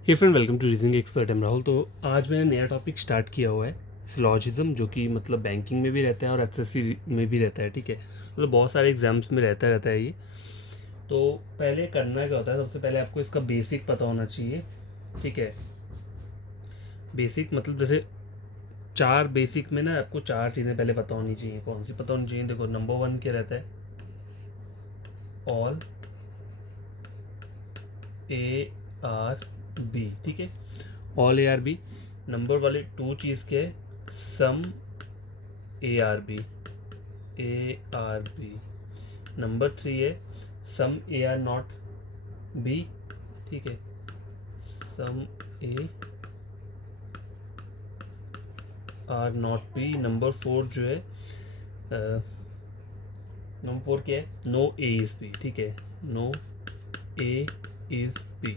Hey friend, welcome to reasoning expert. Am Rahul. तो आज मैंने नया टॉपिक स्टार्ट किया हुआ है, सिलॉजिज्म, जो कि मतलब बैंकिंग में भी रहता है और एसएससी में भी रहता है। ठीक है, मतलब बहुत सारे एग्जाम्स में रहता है ये। तो पहले करना क्या होता है, सबसे पहले आपको इसका बेसिक पता होना चाहिए। ठीक है, बेसिक मतलब जैसे चार बेसिक में ना आपको चार चीज़ें पहले पता होनी चाहिए। कौन सी पता होनी चाहिए? देखो, नंबर वन क्या रहता है? All A are B. ठीक है, all A are B. Number वाले टू चीज़ क्या है? Some A are B, A are B. Number three है some A are not B. ठीक है, some A are not B. Number four जो है, नंबर फोर क्या है? No A is B. ठीक है, नो ए इज बी।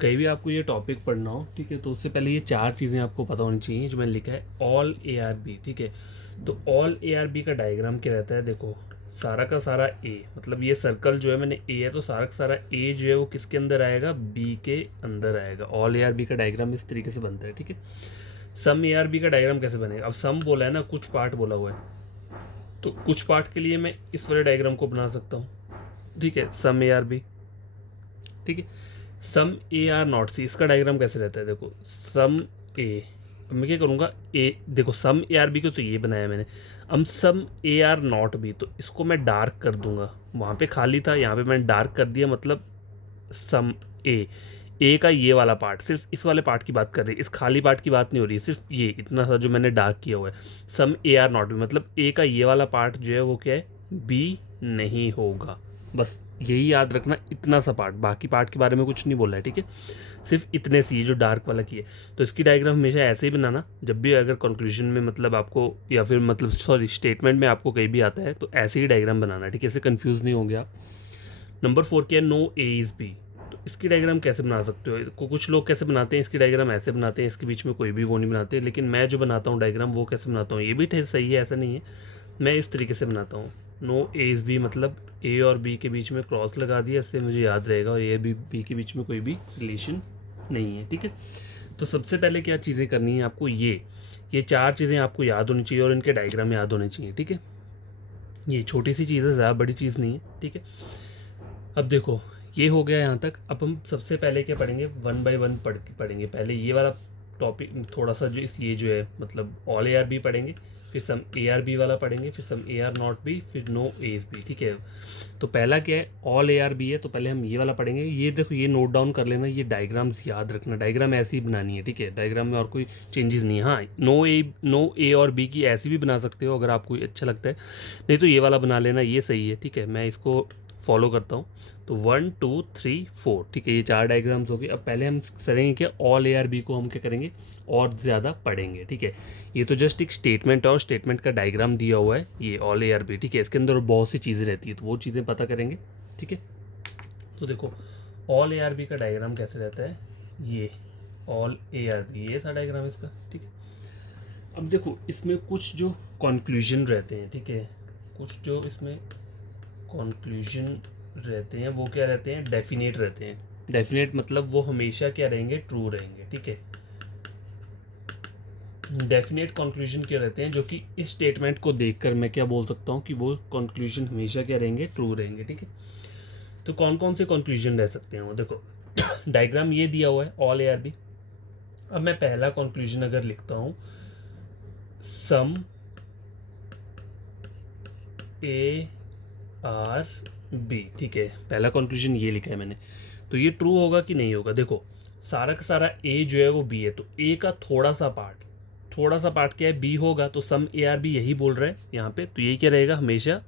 कहीं भी आपको ये टॉपिक पढ़ना हो, ठीक है, तो उससे पहले ये चार चीज़ें आपको पता होनी चाहिए जो मैंने लिखा है, ऑल ए आर बी। ठीक है, तो ऑल ए आर बी का डायग्राम क्या रहता है? देखो, सारा का सारा ए, मतलब ये सर्कल जो है, मैंने ए है तो सारा का सारा ए जो है वो किसके अंदर आएगा? बी के अंदर आएगा। ऑल ए आर बी का डायग्राम इस तरीके से बनता है। ठीक है, सम ए आर बी का डायग्राम कैसे बनेगा? अब सम बोला है ना, कुछ पार्ट बोला हुआ है, तो कुछ पार्ट के लिए मैं इस वाले डायग्राम को बना सकता हूँ। ठीक है, सम ए आर बी। ठीक है, सम ए आर नॉट सी, इसका डायग्राम कैसे रहता है? देखो, सम ए, अब मैं क्या करूँगा? ए, देखो सम ए आर बी को तो ये बनाया मैंने। अब सम ए आर नॉट बी, तो इसको मैं डार्क कर दूंगा। वहाँ पे खाली था, यहाँ पे मैंने डार्क कर दिया। मतलब सम ए का ये वाला पार्ट, सिर्फ इस वाले पार्ट की बात कर रही है, इस खाली पार्ट की बात नहीं हो रही, सिर्फ ये इतना सा जो मैंने डार्क किया हुआ है। Some A are not B मतलब ए का ये वाला पार्ट जो है वो क्या है? बी नहीं होगा। बस यही याद रखना, इतना सा पार्ट, बाकी पार्ट के बारे में कुछ नहीं बोला है। ठीक है, सिर्फ इतने सी जो डार्क वाला की है। तो इसकी डायग्राम हमेशा ऐसे ही बनाना, जब भी अगर कंक्लूजन में मतलब आपको, या फिर मतलब सॉरी स्टेटमेंट में आपको कहीं भी आता है तो ऐसे ही डायग्राम बनाना। ठीक है, इससे कंफ्यूज नहीं होंगे आप। नंबर फोर क्या है? No A is B. तो इसकी डायग्राम कैसे बना सकते हो? कुछ लोग कैसे बनाते हैं इसकी डायग्राम, ऐसे बनाते हैं, इसके बीच में कोई भी वो नहीं बनाते। लेकिन मैं जो बनाता हूँ डायग्राम, वो कैसे बनाता हूँ, ये भी सही है, ऐसा नहीं है। मैं इस तरीके से बनाता हूँ। नो ए इज बी मतलब ए और बी के बीच में क्रॉस लगा दिया, इससे मुझे याद रहेगा, और ए बी बी के बीच में कोई भी रिलेशन नहीं है। ठीक है, तो सबसे पहले क्या चीज़ें करनी है आपको? ये चार चीज़ें आपको याद होनी चाहिए और इनके डायग्राम याद होने चाहिए। ठीक है, ये छोटी सी चीज़ है, ज़्यादा बड़ी चीज़ नहीं है। ठीक है, अब देखो, ये हो गया यहाँ तक। अब हम सबसे पहले क्या पढ़ेंगे? वन बाय वन पढ़ेंगे। पहले ये वाला टॉपिक थोड़ा सा, जो ये जो है मतलब ऑल ए आर बी पढ़ेंगे, फिर सम ए आर बी वाला पढ़ेंगे, फिर सम ए आर नॉट बी, फिर नो ए एस बी। ठीक है, तो पहला क्या है? ऑल ए आर बी है, तो पहले हम ये वाला पढ़ेंगे। ये देखो, ये नोट डाउन कर लेना, ये डायग्राम्स याद रखना, डायग्राम ऐसी ही बनानी है। ठीक है, डायग्राम में और कोई चेंजेस नहीं है। हाँ, नो ए और बी की ऐसी भी बना सकते हो अगर आपको अच्छा लगता है, नहीं तो ये वाला बना लेना, ये सही है। ठीक है, मैं इसको फॉलो करता हूँ। तो वन टू थ्री फोर, ठीक है, ये चार डायग्राम्स हो गए। अब पहले हम करेंगे क्या? ऑल ए आर बी को हम क्या करेंगे? और ज़्यादा पढ़ेंगे। ठीक है, ये तो जस्ट एक स्टेटमेंट है और स्टेटमेंट का डायग्राम दिया हुआ है, ये ऑल ए आर बी। ठीक है, इसके अंदर बहुत सी चीज़ें रहती है, तो वो चीज़ें पता करेंगे। ठीक है, तो देखो, ऑल ए आर बी का डायग्राम कैसे रहता है? ये ऑल ए आर बी, ये सा डायग्राम इसका। ठीक है, अब देखो, इसमें कुछ जो कंक्लूजन रहते हैं, ठीक है, कुछ जो इसमें कंक्लूजन रहते हैं वो क्या रहते हैं? डेफिनेट रहते हैं। डेफिनेट मतलब वो हमेशा क्या रहेंगे? ट्रू रहेंगे। ठीक है, डेफिनेट कंक्लूजन क्या रहते हैं? जो कि इस स्टेटमेंट को देखकर मैं क्या बोल सकता हूँ कि वो कंक्लूजन हमेशा क्या रहेंगे? ट्रू रहेंगे। ठीक है, तो कौन कौन से कंक्लूजन रह सकते हैं वो देखो। डायग्राम ये दिया हुआ है, ऑल ए आर बी। अब मैं पहला कंक्लूजन अगर लिखता हूँ, सम ए आर बी। ठीक है, पहला कंक्लूजन ये लिखा है मैंने, तो ये ट्रू होगा कि नहीं होगा? देखो, सारा का सारा ए जो है वो बी है, तो ए का थोड़ा सा पार्ट क्या है? बी होगा, तो सम ए आर बी यही बोल रहा है यहाँ पे, तो ये क्या रहेगा? हमेशा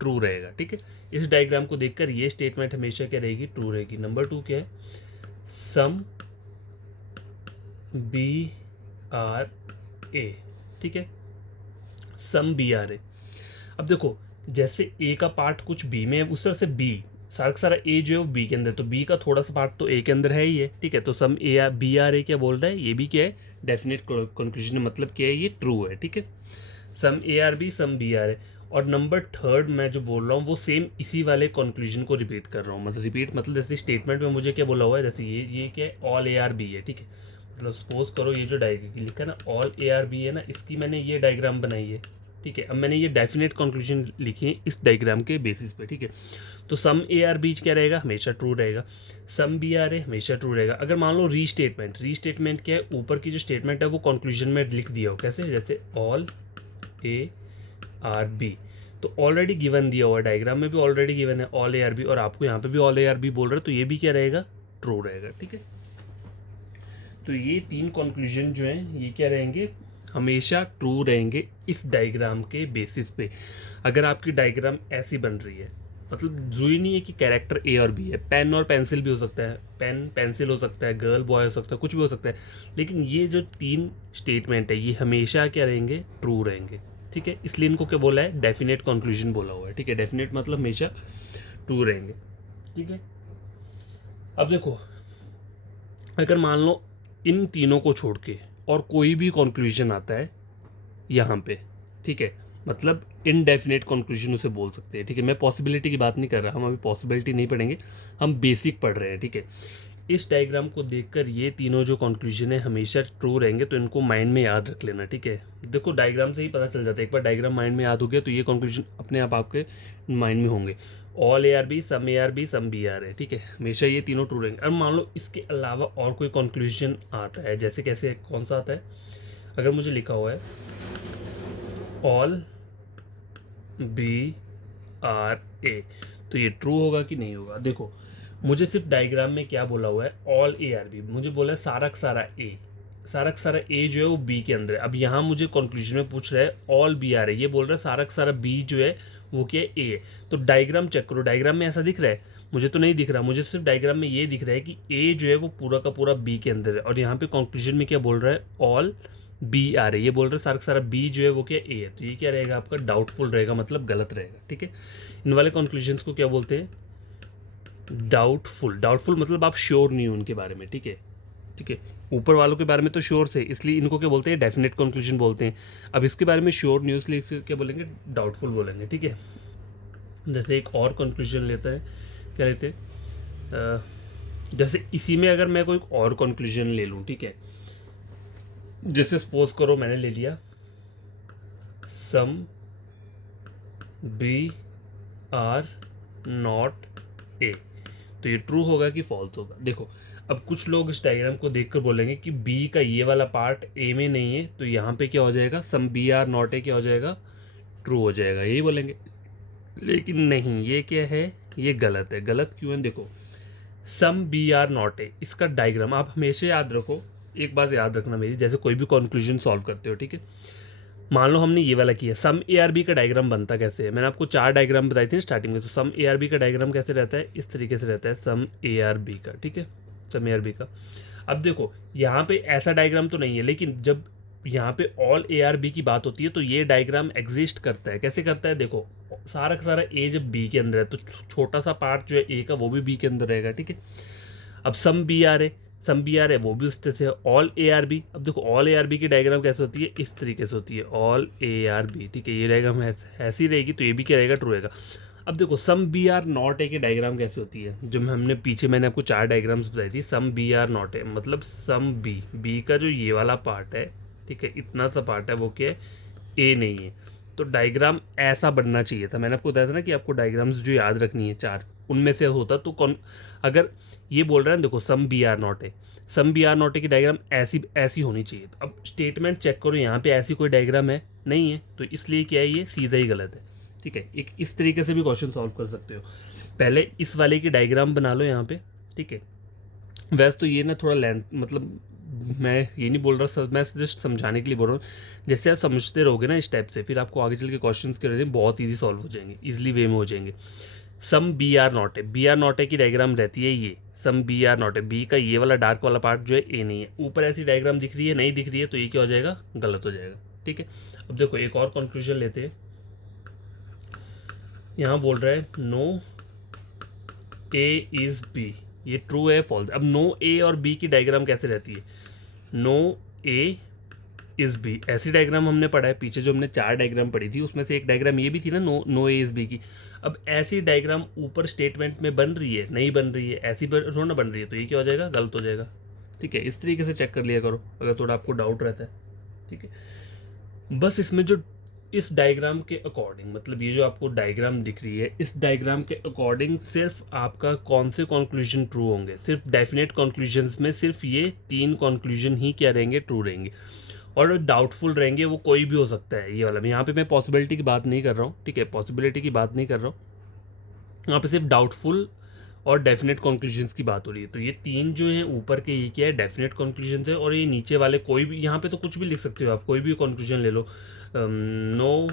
ट्रू रहेगा। ठीक है, इस डायग्राम को देखकर ये स्टेटमेंट हमेशा क्या रहेगी? ट्रू रहेगी। नंबर टू क्या है? सम बी आर ए। ठीक है, सम बी आर ए। अब देखो, जैसे ए का पार्ट कुछ बी में है, उस तरह से बी, सारा का सारा ए जो है वो बी के अंदर, तो बी का थोड़ा सा पार्ट तो ए के अंदर है ही है। ठीक है, तो सम ए बी आर ए क्या बोल रहा है? ये भी क्या है? डेफिनेट कंक्लूजन, मतलब क्या है? ये ट्रू है। ठीक है, some A are B, some B are A. और नंबर थर्ड मैं जो बोल रहा हूँ वो सेम इसी वाले कंक्लूजन को रिपीट कर रहा हूँ। मतलब रिपीट मतलब जैसे स्टेटमेंट में मुझे क्या बोला हुआ है, जैसे ये क्या है, ऑल ए आर बी है, ठीक है। मतलब सपोज करो ये जो डायग्राम लिखा है ना ऑल ए आर बी है ना, इसकी मैंने ये डायग्राम बनाई है, ठीक है। अब मैंने ये डेफिनेट कंक्लूजन लिखी है इस डायग्राम के बेसिस पे, ठीक है। तो सम ए आर बीच क्या रहेगा, हमेशा ट्रू रहेगा। सम बी आर है हमेशा ट्रू रहेगा। अगर मान लो रीस्टेटमेंट क्या है, ऊपर की जो स्टेटमेंट है वो कंक्लूजन में लिख दिया हो, कैसे, जैसे ऑल ए आर बी, तो ऑलरेडी गिवन दिया हुआ डायग्राम में भी ऑलरेडी गिवन है ऑल ए आर बी, और आपको यहाँ पे भी ऑल ए आर बी बोल रहे हो, तो ये भी क्या रहेगा, ट्रू रहेगा, ठीक है। तो ये तीन कंक्लूजन जो हैं ये क्या रहेंगे, हमेशा ट्रू रहेंगे इस डायग्राम के बेसिस पे। अगर आपकी डायग्राम ऐसी बन रही है, मतलब जरूरी नहीं है कि कैरेक्टर ए और बी है, पेन और पेंसिल भी हो सकता है, पेन पेंसिल हो सकता है, गर्ल बॉय हो सकता है, कुछ भी हो सकता है, लेकिन ये जो तीन स्टेटमेंट है ये हमेशा क्या रहेंगे, ट्रू रहेंगे, ठीक है। इसलिए इनको क्या बोला है, डेफिनेट कंक्लूजन बोला हुआ है, ठीक है। डेफिनेट मतलब हमेशा ट्रू रहेंगे, ठीक है। अब देखो, अगर मान लो इन तीनों को छोड़ के और कोई भी कंक्लूजन आता है यहाँ पे, ठीक है, मतलब इनडेफिनेट कंक्लूजन उसे बोल सकते हैं, ठीक है। मैं पॉसिबिलिटी की बात नहीं कर रहा, हम अभी पॉसिबिलिटी नहीं पढ़ेंगे, हम बेसिक पढ़ रहे हैं, ठीक है। इस डायग्राम को देखकर ये तीनों जो कंक्लूजन है हमेशा ट्रू रहेंगे, तो इनको माइंड में याद रख लेना, ठीक है। देखो डायग्राम से ही पता चल जाता है, एक बार डायग्राम माइंड में याद हो गया तो ये कंक्लूजन अपने आप आपके माइंड में होंगे। All A are B, some A are B, some B are है, ठीक है, हमेशा ये तीनों ट्रू रहेंगे। अब मान लो इसके अलावा और कोई कंक्लूजन आता है, जैसे कैसे, कौन सा आता है, अगर मुझे लिखा हुआ है ऑल बी आर ए, तो ये ट्रू होगा कि नहीं होगा। देखो मुझे सिर्फ डायग्राम में क्या बोला हुआ है, ऑल ए आर बी, मुझे बोला है सारा का सारा ए जो है वो बी के अंदर है। अब यहाँ मुझे कंक्लूजन में पूछ रहा है ऑल बी आर है, ये बोल रहा है सारा का सारा बी जो है वो क्या है, ए है। तो डायग्राम चेक करो, डायग्राम में ऐसा दिख रहा है, मुझे तो नहीं दिख रहा, मुझे सिर्फ डायग्राम में ये दिख रहा है कि ए जो है वो पूरा का पूरा बी के अंदर है, और यहाँ पे कंक्लूजन में क्या बोल रहा है, ऑल बी आ रही है, ये बोल रहे हैं सारा का सारा बी जो है वो क्या ए है, तो ये क्या रहेगा आपका, डाउटफुल रहेगा, मतलब गलत रहेगा, ठीक है। इन वाले कंक्लूजन्स को क्या बोलते हैं, डाउटफुल मतलब आप श्योर नहीं हो उनके बारे में, ठीक है, ठीक है। ऊपर वालों के बारे में तो श्योर से, इसलिए इनको क्या बोलते हैं, डेफिनेट कंक्लूजन बोलते हैं। अब इसके बारे में श्योर नहीं हो, इसलिए इसे क्या बोलेंगे, डाउटफुल बोलेंगे, ठीक है। जैसे एक और कंक्लूजन लेता है, क्या लेते हैं, जैसे इसी में अगर मैं कोई और कंक्लूजन ले लूँ, ठीक है, जैसे सपोज करो मैंने ले लिया some B are not A, तो ये ट्रू होगा कि फॉल्स होगा। देखो अब कुछ लोग इस डायग्राम को देखकर बोलेंगे कि बी का ये वाला पार्ट ए में नहीं है, तो यहाँ पे क्या हो जाएगा, some B are not A क्या हो जाएगा, ट्रू हो जाएगा, यही बोलेंगे। लेकिन नहीं, ये क्या है, ये गलत है। गलत क्यों है, देखो सम बी आर नॉट ए, इसका डायग्राम आप हमेशा याद रखो, एक बात याद रखना मेरी, जैसे कोई भी कंक्लूजन सॉल्व करते हो, ठीक है, मान लो हमने ये वाला किया, सम ए आर बी का डायग्राम बनता कैसे है, मैंने आपको 4 डायग्राम बताई थी ना स्टार्टिंग में। तो सम ए आर बी का डायग्राम कैसे रहता है, इस तरीके से रहता है सम ए आर बी का, ठीक है, सम ए आर बी का। अब देखो यहाँ पे ऐसा डायग्राम तो नहीं है, लेकिन जब यहाँ पे ऑल ए आर बी की बात होती है तो ये डायग्राम एग्जिस्ट करता है। कैसे करता है, देखो सारा का सारा ए जब बी के अंदर है तो छोटा सा पार्ट जो है ए का वो भी बी के अंदर रहेगा, ठीक है। अब सम बी आर है वो भी उस तरह से है। ऑल ए आर बी, अब देखो ऑल ए आर बी की डायग्राम कैसे होती है, इस तरीके से होती है ऑल ए आर बी, ठीक है, ये डायग्राम ऐसी रहेगी, तो ये भी क्या रहेगा, ट्रू रहेगा। अब देखो सम बी आर नॉट ए की डायग्राम कैसे होती है, जो मैंने आपको 4 डायग्राम्स बताई थी, some B are not A मतलब सम बी का जो ये वाला पार्ट है, ठीक है, इतना सा पार्ट है वो क्या है, ए नहीं है। तो डायग्राम ऐसा बनना चाहिए था, मैंने आपको बताया था ना कि आपको डायग्राम्स जो याद रखनी है 4, उनमें से होता तो कौन, अगर ये बोल रहे हैं देखो सम B are not A, some B are not A की डायग्राम ऐसी होनी चाहिए। अब स्टेटमेंट चेक करो, यहाँ पे ऐसी कोई डायग्राम है नहीं है, तो इसलिए क्या है, ये सीधा ही गलत है, ठीक है। एक इस तरीके से भी क्वेश्चन सॉल्व कर सकते हो, पहले इस वाले की डायग्राम बना लो यहाँ पे, ठीक है। वैसे तो ये ना थोड़ा लेंथ, मतलब मैं ये नहीं बोल रहा, मैं जस्ट समझाने के लिए बोल रहा हूँ, जैसे आप समझते रहोगे ना इस टाइप से, फिर आपको आगे चल के क्वेश्चन के रहते हैं बहुत ईजी सॉल्व हो जाएंगे, ईजिली वे में हो जाएंगे। Some B are not A की डायग्राम रहती है ये, some B are not A, B का ये वाला डार्क वाला पार्ट जो है ए नहीं है, ऊपर ऐसी डायग्राम दिख रही है, नहीं दिख रही है, तो ये क्या हो जाएगा, गलत हो जाएगा, ठीक है। अब देखो एक और कंक्लूजन लेते हैं, यहाँ बोल रहा है नो ए इज बी, ये ट्रू है फॉल्स। अब नो ए और बी की डायग्राम कैसे रहती है, नो ए इज बी, ऐसी डायग्राम हमने पढ़ा है पीछे, जो हमने 4 डायग्राम पढ़ी थी उसमें से एक डायग्राम ये भी थी ना, नो ए इज बी की। अब ऐसी डायग्राम ऊपर स्टेटमेंट में बन रही है, नहीं बन रही है, ऐसी थोड़ा ना बन रही है, तो ये क्या हो जाएगा, गलत हो जाएगा। ठीक है, इस तरीके से चेक कर लिया करो अगर थोड़ा आपको डाउट रहता है। ठीक है, बस इसमें जो इस डायग्राम के अकॉर्डिंग, मतलब ये जो आपको डायग्राम दिख रही है, इस डायग्राम के अकॉर्डिंग सिर्फ आपका कौन से कंक्लूजन ट्रू होंगे, सिर्फ डेफिनेट कंक्लूजन्स में सिर्फ ये 3 कंक्लूजन ही क्या रहेंगे, ट्रू रहेंगे। और डाउटफुल रहेंगे वो कोई भी हो सकता है, ये वाला। यहाँ पे मैं पॉसिबिलिटी की बात नहीं कर रहा हूँ, ठीक है, पॉसिबिलिटी की बात नहीं कर रहा हूँ, यहाँ पे सिर्फ डाउटफुल और डेफिनेट कंक्लूजन्स की बात हो रही है। तो ये 3 जो हैं ऊपर के, ये क्या है, डेफिनेट कंक्लूजन्स है। और ये नीचे वाले कोई भी, यहाँ पे तो कुछ भी लिख सकते हो आप, कोई भी कंक्लूजन ले लो। No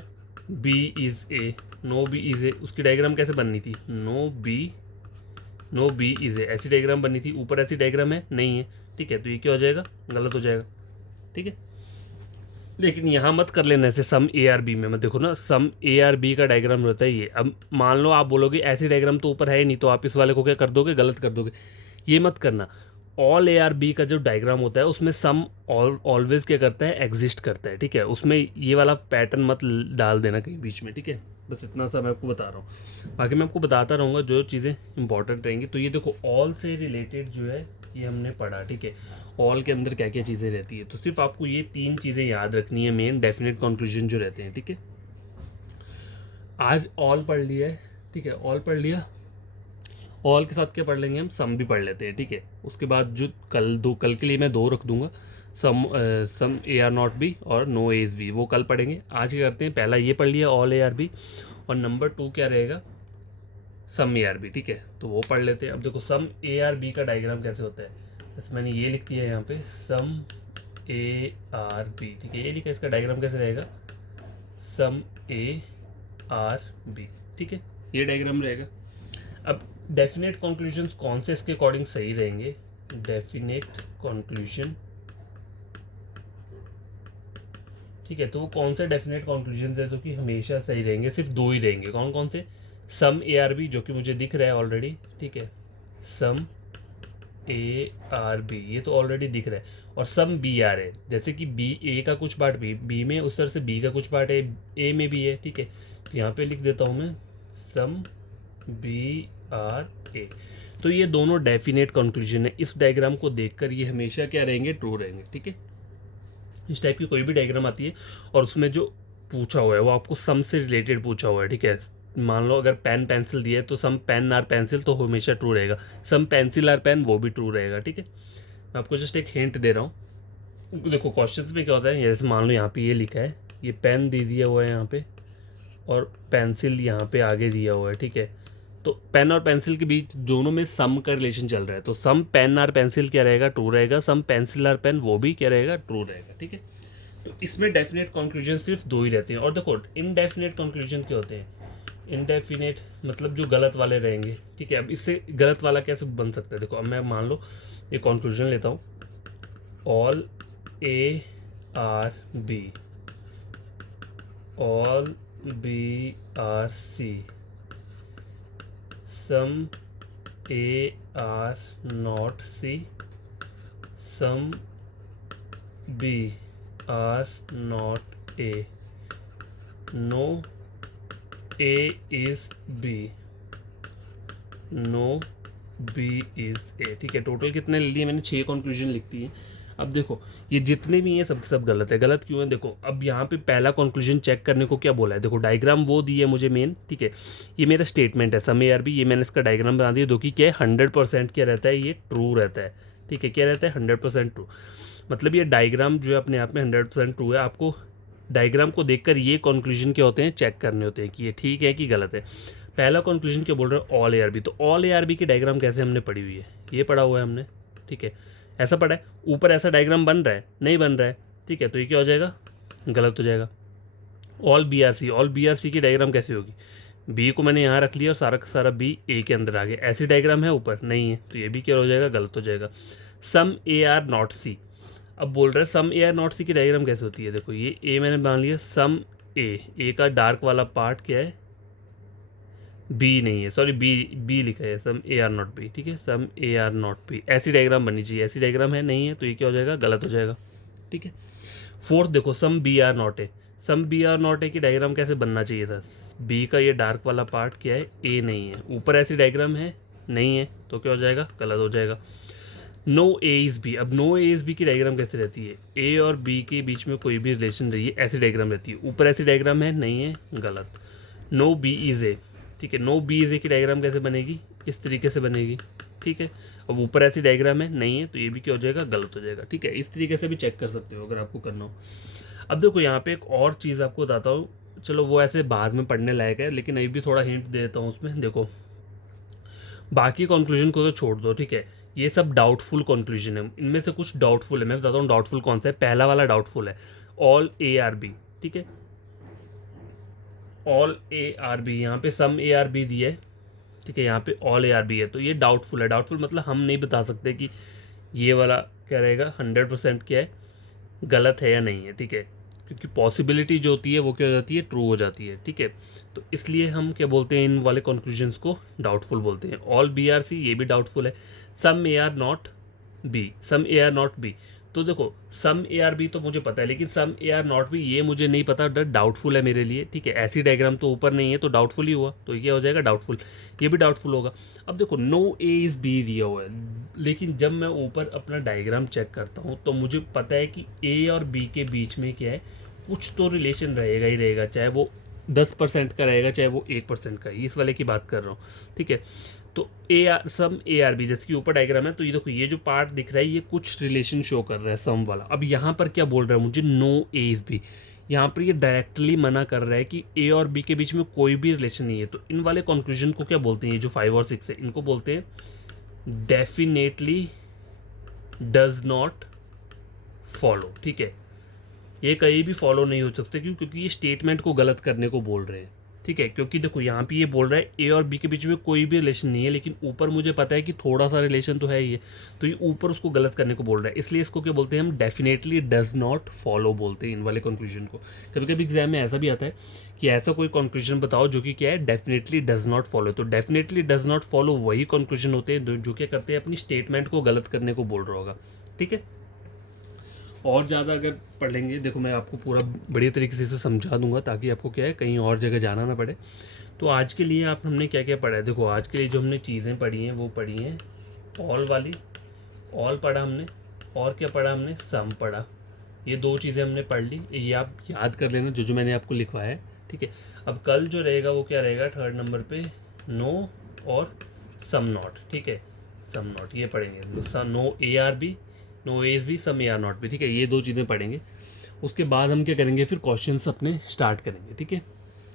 B is A, no B is A, उसकी डायग्राम कैसे बननी थी, नो बी इज़ ए, ऐसी डायग्राम बननी थी। ऊपर ऐसी डायग्राम है नहीं है, ठीक है, तो ये क्या हो जाएगा, गलत हो जाएगा। ठीक है, लेकिन यहाँ मत कर लेना ऐसे सम ए आर बी में मत, देखो ना सम ए आर बी का डायग्राम रहता है ये। अब मान लो आप बोलोगे ऐसी डायग्राम तो ऊपर है ही नहीं, तो आप इस वाले को क्या कर दोगे, गलत कर दोगे। ये मत करना। ऑल ए आर बी का जो डायग्राम होता है उसमें सम ऑलवेज क्या करता है, एग्जिस्ट करता है। ठीक है, उसमें ये वाला पैटर्न मत डाल देना कहीं बीच में। ठीक है, बस इतना सा मैं आपको बता रहा हूँ, बाकी मैं आपको बताता रहूँगा जो चीज़ें इंपॉर्टेंट रहेंगी। तो ये देखो ऑल से रिलेटेड जो है ये हमने पढ़ा। ठीक है, ऑल के अंदर क्या क्या चीज़ें रहती है, तो सिर्फ आपको ये 3 चीज़ें याद रखनी है, मेन डेफिनेट कंक्लूजन जो रहते हैं। ठीक है, आज ऑल पढ़ लिया है। ठीक है, ऑल पढ़ लिया, ऑल के साथ क्या पढ़ लेंगे हम, सम भी पढ़ लेते हैं। ठीक है, उसके बाद जो कल के लिए मैं 2 रख दूंगा, सम ए आर नॉट बी और नो ए इज बी, वो कल पढ़ेंगे। आज क्या करते हैं, पहला ये पढ़ लिया ऑल ए आर बी, और नंबर 2 क्या रहेगा, सम ए आर बी। ठीक है, तो वो पढ़ लेते हैं। अब देखो सम ए आर बी का डायग्राम कैसे होता है, जैसे मैंने ये लिख दिया है यहाँ पे, सम ए आर बी। ठीक है, ये लिखा, इसका डायग्राम कैसे रहेगा, सम ए आर बी। ठीक है, ये डायग्राम रहेगा। अब डेफिनेट कंक्लूजन्स कौन से इसके अकॉर्डिंग सही रहेंगे, डेफिनेट कंक्लूजन। ठीक है, तो वो कौन से डेफिनेट कंक्लूजन्स है जो कि हमेशा सही रहेंगे, सिर्फ 2 ही रहेंगे, कौन कौन से, सम ए आर बी जो कि मुझे दिख रहा है ऑलरेडी। ठीक है, सम ए आर बी, ये तो ऑलरेडी दिख रहा है, और सम बी आर है, जैसे कि बी ए का कुछ पार्ट बी में, उस तरह से बी का कुछ पार्ट है ए में भी है। ठीक है, तो यहाँ पे लिख देता हूँ मैं सम बी आर ए। तो ये दोनों डेफिनेट कंक्लूजन है, इस डायग्राम को देखकर ये हमेशा क्या रहेंगे, ट्रू रहेंगे। ठीक है, इस टाइप की कोई भी डायग्राम आती है और उसमें जो पूछा हुआ है वो आपको सम से रिलेटेड पूछा हुआ है। ठीक है, मान लो अगर पेन पेंसिल दिया है तो सम पेन आर पेंसिल तो हमेशा ट्रू रहेगा, सम पेंसिल आर पेन वो भी ट्रू रहेगा। ठीक है, मैं आपको जस्ट एक हिंट दे रहा हूँ। देखो क्वेश्चंस में क्या होता है, जैसे मान लो यहाँ पे ये लिखा है, ये पेन दे दिया हुआ है यहाँ पे, और पेंसिल यहाँ पे आगे दिया हुआ है। ठीक है, तो पेन और पेंसिल के बीच दोनों में सम का रिलेशन चल रहा है, तो सम पेन आर पेंसिल क्या रहेगा, ट्रू रहेगा, सम पेंसिल आर पेन वो भी क्या रहेगा, ट्रू रहेगा। ठीक है, तो इसमें डेफिनेट कंक्लूजन सिर्फ 2 ही रहते हैं। और देखो इनडेफिनेट कंक्लूजन क्या होते हैं, इनडेफिनेट मतलब जो गलत वाले रहेंगे। ठीक है, अब इससे गलत वाला कैसे बन सकता है, देखो अब मैं मान लो एक कंक्लूजन लेता हूँ, all A are B, all B are C, some A are not C, some B are not A, no A is B, no B is A. ठीक है, टोटल कितने ले लिए मैंने, 6 कंक्लूजन लिखती है। अब देखो ये जितने भी हैं सब सब गलत है। गलत क्यों है, देखो अब यहाँ पे पहला कंक्लूजन चेक करने को क्या बोला है, देखो डायग्राम वो दी है मुझे मेन। ठीक है, ये मेरा स्टेटमेंट है सम ए आर बी, ये मैंने इसका डायग्राम बना दिया, जो कि क्या है 100% क्या रहता है, ये ट्रू रहता है। ठीक है, क्या रहता है, 100% ट्रू। मतलब ये डायग्राम जो है अपने आप में 100% ट्रू है। आपको डायग्राम को देखकर ये कंक्लूजन क्या होते हैं, चेक करने होते हैं कि ये ठीक है कि गलत है। पहला कंक्लूजन क्या बोल रहे हैं, ऑल ए आर बी, तो ऑल ए आर बी की डायग्राम कैसे हमने पढ़ी हुई है, ये पढ़ा हुआ है हमने। ठीक है, ऐसा पढ़ा है, ऊपर ऐसा डायग्राम बन रहा है, नहीं बन रहा है। ठीक है, तो ये क्या हो जाएगा, गलत हो जाएगा। All B are C, all B are C की डायग्राम कैसे होगी, बी को मैंने यहाँ रख लिया और सारा का सारा बी ए के अंदर आ गया, ऐसी डायग्राम है ऊपर नहीं है, तो ये भी क्या हो जाएगा, गलत हो जाएगा। सम ए आर नॉट सी, अब बोल रहे हैं सम ए आर नॉट सी की डायग्राम कैसे होती है, देखो ये ए मैंने मान लिया, सम ए का डार्क वाला पार्ट क्या है, बी नहीं है, सॉरी बी लिखा है, some A are not B. ठीक है, some A are not B, ऐसी डायग्राम बननी चाहिए, ऐसी डायग्राम है नहीं है, तो ये क्या हो जाएगा, गलत हो जाएगा। ठीक है, फोर्थ देखो सम B are not A, some B are not A की डायग्राम कैसे बनना चाहिए था, बी का ये डार्क वाला पार्ट क्या है, ए नहीं है, ऊपर ऐसी डायग्राम है नहीं है, तो क्या हो जाएगा, गलत हो जाएगा। नो ए इज़ बी, अब नो ए इज़ बी की डायग्राम कैसे रहती है, ए और बी के बीच में कोई भी रिलेशन रही है ऐसी डायग्राम रहती है, ऊपर ऐसी डायग्राम है नहीं है, गलत। नो बी इज़ ए, ठीक है, नो बी इज़ ए की डायग्राम कैसे बनेगी, इस तरीके से बनेगी, ठीक है। अब ऊपर ऐसी डायग्राम है नहीं है, तो ये भी क्या हो जाएगा, गलत हो जाएगा, ठीक है। इस तरीके से भी चेक कर सकते हो अगर आपको करना हो। अब देखो यहाँ पे एक और चीज़ आपको बताता हूँ, चलो वो ऐसे बाद में पढ़ने लायक है, लेकिन अभी भी थोड़ा हिंट दे देता हूँ उसमें। देखो बाकी कंक्लूजन को तो छोड़ दो, ठीक है, ये सब डाउटफुल कंक्लूजन है, इनमें से कुछ डाउटफुल है, मैं बताता हूँ डाउटफुल कौन सा है। पहला वाला डाउटफुल है, ऑल ए आर बी, ठीक है, ऑल ए आर बी, यहाँ पे सम ए आर बी दिया है, ठीक है, यहाँ पे ऑल ए आर बी है, तो ये डाउटफुल है। डाउटफुल मतलब हम नहीं बता सकते कि ये वाला क्या रहेगा, 100% क्या है, गलत है या नहीं है, ठीक है, क्योंकि पॉसिबिलिटी जो होती है वो क्या हो जाती है, ट्रू हो जाती है, ठीक है। तो इसलिए हम क्या बोलते हैं, इन वाले कंक्लूजन्स को डाउटफुल बोलते हैं। ऑल बी आर सी, ये भी डाउटफुल है। Some A are not B, some A are not B, तो देखो सम ए आर बी तो मुझे पता है, लेकिन सम ए आर नॉट बी ये मुझे नहीं पता, डाउटफुल है मेरे लिए, ठीक है। ऐसी डायग्राम तो ऊपर नहीं है तो डाउटफुल ही हुआ, तो ये क्या हो जाएगा, डाउटफुल, ये भी डाउटफुल होगा। अब देखो नो ए इज़ बी दिया हुआ है, लेकिन जब मैं ऊपर अपना डायग्राम चेक करता हूँ तो मुझे पता है कि ए और बी के बीच में क्या है, कुछ तो रिलेशन रहेगा ही रहेगा, चाहे वो 10% का रहेगा, चाहे वो 1% का, इस वाले की बात कर रहा हूँ, ठीक है। तो A or sum A are B, जैसे कि ऊपर डायग्राम है, तो ये देखो ये जो पार्ट दिख रहा है ये कुछ रिलेशन शो कर रहा है सम वाला। अब यहाँ पर क्या बोल रहा है मुझे, नो ए इज बी, यहाँ पर ये डायरेक्टली मना कर रहा है कि ए और बी के बीच में कोई भी रिलेशन नहीं है। तो इन वाले कंक्लूजन को क्या बोलते हैं, ये जो 5 और 6 है इनको बोलते हैं डेफिनेटली डज नॉट फॉलो, ठीक है। ये कहीं भी फॉलो नहीं हो सकते, क्यों, क्योंकि ये स्टेटमेंट को गलत करने को बोल रहे हैं, ठीक है। क्योंकि देखो यहाँ पे ये बोल रहा है ए और बी के बीच में कोई भी रिलेशन नहीं है, लेकिन ऊपर मुझे पता है कि थोड़ा सा रिलेशन तो है ही है, तो ये ऊपर उसको गलत करने को बोल रहा है, इसलिए इसको क्या बोलते हैं हम, डेफिनेटली डज नॉट फॉलो बोलते हैं इन वाले कंक्लूजन को। कभी कभी एग्जाम में ऐसा भी आता है कि ऐसा कोई कंक्लूजन बताओ जो कि क्या है, डेफिनेटली डज नॉट फॉलो, तो डेफिनेटली डज नॉट फॉलो वही कंक्लूजन होते हैं जो क्या करते हैं, अपनी स्टेटमेंट को गलत करने को बोल रहा होगा, ठीक है। और ज़्यादा अगर पढ़ लेंगे, देखो मैं आपको पूरा बढ़िया तरीके से इसे समझा दूंगा ताकि आपको क्या है, कहीं और जगह जाना ना पड़े। तो आज के लिए आप हमने क्या क्या पढ़ा है, देखो आज के लिए जो हमने चीज़ें पढ़ी हैं वो पढ़ी हैं ऑल वाली, ऑल पढ़ा हमने, और क्या पढ़ा हमने, सम पढ़ा, ये 2 चीज़ें हमने पढ़ ली, ये आप याद कर लेना जो जो मैंने आपको लिखवाया है, ठीक है। अब कल जो रहेगा वो क्या रहेगा, 3rd नंबर पे नो और सम नॉट, ठीक है, सम नॉट ये पढ़ेंगे, no A are B, no एज भी, सम ए आर नॉट भी, ठीक है, ये 2 चीज़ें पढ़ेंगे। उसके बाद हम क्या करेंगे, फिर क्वेश्चंस अपने स्टार्ट करेंगे, ठीक है।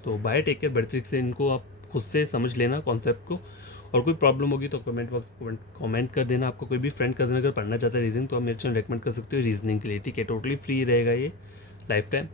तो बाय, टेक केयर, बड़ी तरीके से इनको आप खुद से समझ लेना कॉन्सेप्ट को, और कोई प्रॉब्लम होगी तो कमेंट बॉक्स कमेंट कर देना। आपको कोई भी फ्रेंड कर देना अगर पढ़ना चाहता है रीजनिंग, तो आप मेरे चैनल रेकमेंड कर सकते हो रीजनिंग के लिए, ठीक है। टोटली फ्री रहेगा ये लाइफ टाइम।